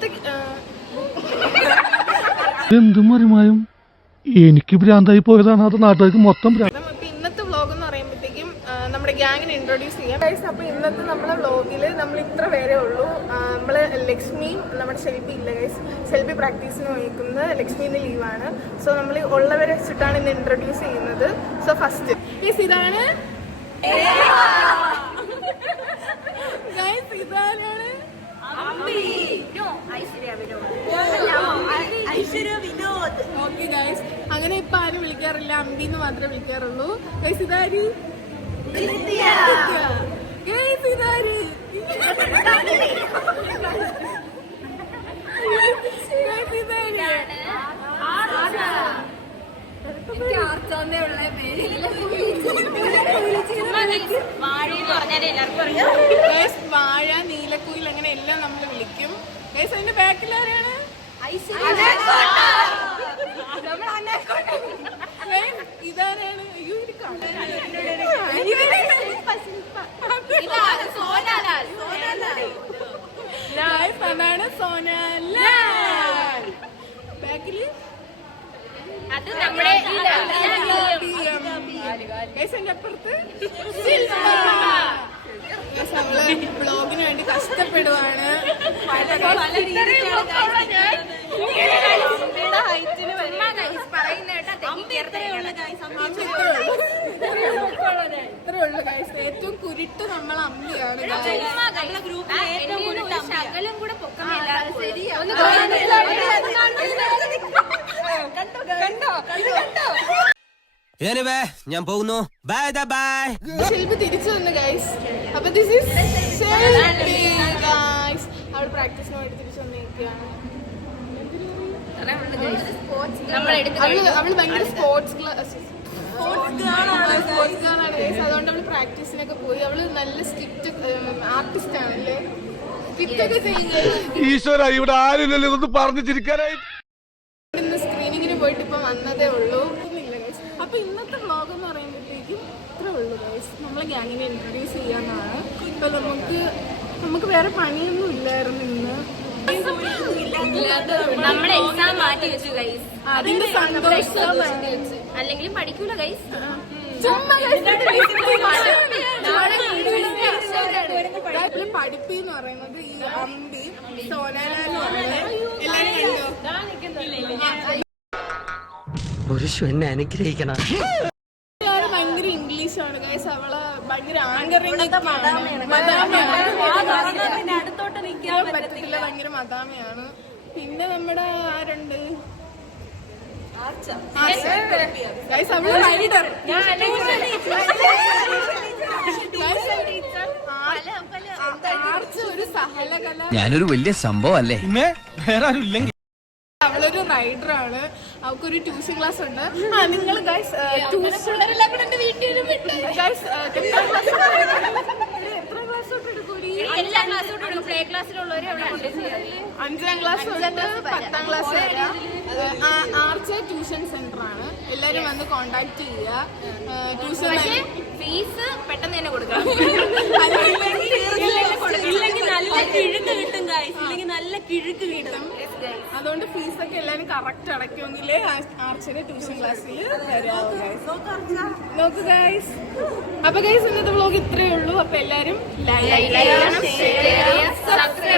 ഇന്നത്തെ എന്തും മറിമായും എനിക്ക് ഭ്രാന്തായി പോയതാണ്, അത് നാട്ടുകാർക്ക് മൊത്തം ഇന്നത്തെ വ്ളോഗ് എന്ന് പറയുമ്പോഴത്തേക്കും നമ്മുടെ ഗ്യാങ്ങിനെ ഇൻട്രൊഡ്യൂസ് ചെയ്യാം ഗൈസ്. അപ്പോൾ ഇന്നത്തെ നമ്മളെ വ്ളോഗിൽ നമ്മൾ ഇത്ര പേരേ ഉള്ളൂ. നമ്മൾ ലക്ഷ്മിയും നമ്മുടെ ശെൽബി ഇല്ല ഗൈസ്. ശെൽബി പ്രാക്ടീസിന് പോയിരിക്കുന്നത്, ലക്ഷ്മിന്ന് ലീവാണ്. സോ നമ്മൾ ഉള്ളവരെ വെച്ചിട്ടാണ് ഇന്ന് ഇൻട്രൊഡ്യൂസ് ചെയ്യുന്നത്. സോ ഫസ്റ്റ് ഗൈസ് ഇതാണ് ഗൈസ്, ഇതാണ് ഓക്കെ ഗൈസ്. അങ്ങനെ ഇപ്പൊ ആരും വിളിക്കാറില്ല, അമ്പിന്ന് മാത്രമേ വിളിക്കാറുള്ളൂ. ഗൈസ് ഇതാര്, ഗൈസ് ഇതാര്, വാഴ, നീലക്കുയിൽ, അങ്ങനെ എല്ലാം നമ്മൾ വിളിക്കും. ഗൈസ് അതിന്റെ ബാക്കിൽ ആരാണ്? ഇതാരാണ്? അതാണ് സോനാലാൽ. ബാക്കില് എന്റെ അപ്പുറത്ത് നമ്മള് ബ്ലോഗിന് വേണ്ടി കഷ്ടപ്പെടുവാണ്. ഇത്രയുള്ളൂ ഗൈസ്. ഏറ്റവും കുരുട്ട് നമ്മൾ അമ്മിയാണ്. ഞാൻ പോകുന്നു. Bye bye. ശെൽബി തിരിച്ചു വന്നു ഗൈസ്. അപ്പൊ ദിസ് ഈസ് ശെൽബി ഗൈസ്. അവൾ പ്രാക്ടീസിന് വേണ്ടി തിരിച്ചു വന്നിരിക്കുകയാണ്. അവള് ഭയങ്കര സ്പോർട്സ് ഗേളാണ് ഗൈസ്. അതുകൊണ്ട് അവള് പ്രാക്ടീസിനൊക്കെ പോയി. അവള് നല്ല സ്കിറ്റ് ആർട്ടിസ്റ്റ് ആണല്ലേ. സ്കിറ്റൊക്കെ ചെയ്യുന്നത്. ഈശ്വര, ഇവിടെ ആരില്ലല്ലോ ഇതൊന്ന് പറഞ്ഞു ചിരിക്കാനായി. ഇന്ന് സ്ക്രീനിങ്ങിന് പോയിട്ട് ഇപ്പൊ വന്നതേ ഉള്ളൂ. അപ്പൊ ഇന്നത്തെ വ്ളോഗ് എന്ന് പറയുമ്പോഴത്തേക്കും ഇത്രേ ഉള്ളൂ ഗൈസ്. നമ്മളെ ഗ്യാങ്ങിനെ ഇൻട്രൊഡ്യൂസ് ചെയ്യാന്നാണ്. ഇപ്പൊ നമുക്ക് വേറെ പണിയൊന്നും ഇല്ലായിരുന്നു ഇന്ന്. നമ്മളെ എക്സാം മാറ്റി വെച്ചു ഗൈസ്. അതിന്റെ സന്തോഷം. അല്ലെങ്കിൽ പഠിക്കൂല ഗൈസ്. പഠിപ്പെന്ന് പറയുന്നത് ഈ അമ്പി, സോനാലാൽ എല്ലാരും കണ്ടോ? പുരുഷ എന്നെ അനുഗ്രഹിക്കണം. ഭയങ്കര ഇംഗ്ലീഷാണ് ഗൈസ്. അവള് ഭയങ്കര ആങ്കറിംഗ് പറ്റത്തില്ല, ഭയങ്കര മദാമയാണ്. പിന്നെ നമ്മുടെ ആരുണ്ട് ഗൈസ്, അവള് റൈഡർ. ഒരു സഹലകല, ഞാനൊരു വലിയ സംഭവം അല്ലേ. വേറെ ആരും ഇല്ലെങ്കിൽ അവളൊരു റൈഡറാണ്. അവൾക്കൊരു ട്യൂഷൻ ക്ലാസ് ഉണ്ട്. നിങ്ങൾ ഗൈസ് എല്ലാ ക്ലാസ്സും പ്ലേ ക്ലാസ്സിലുള്ളവരെ അവിടെ 5ാം ക്ലാസ് തൊട്ട് 10ാം ക്ലാസ് വരെ ആർച്ച് ട്യൂഷൻ സെന്റർ ആണ്. എല്ലാരും വന്ന് കോണ്ടാക്ട് ചെയ്യുക. ട്യൂഷൻ ഫീസ് പെട്ടെന്ന് തന്നെ കൊടുക്കണം. ഇല്ലെങ്കിൽ നല്ല കിഴുക്ക് കിട്ടും ഗൈസ്. ഇല്ലെങ്കിൽ നല്ല കിഴുക്ക് കിട്ടും. അതുകൊണ്ട് ഫീസൊക്കെ എല്ലാരും കറക്റ്റ് അടയ്ക്കുമെങ്കിലേ ആർച്ചിന്റെ ട്യൂഷൻ ക്ലാസ്സിൽ വരാവൂ ഗൈസ്. നോക്കൂ ഗൈസ്. അപ്പൊ ഗൈസ് ഇന്നത്തെ വ്ളോഗ് ഇത്രയേ ഉള്ളൂ. അപ്പൊ എല്ലാരും ലൈക്ക് ചെയ്യണം, ഷെയർ ചെയ്യണം, സബ്സ്ക്രൈബ്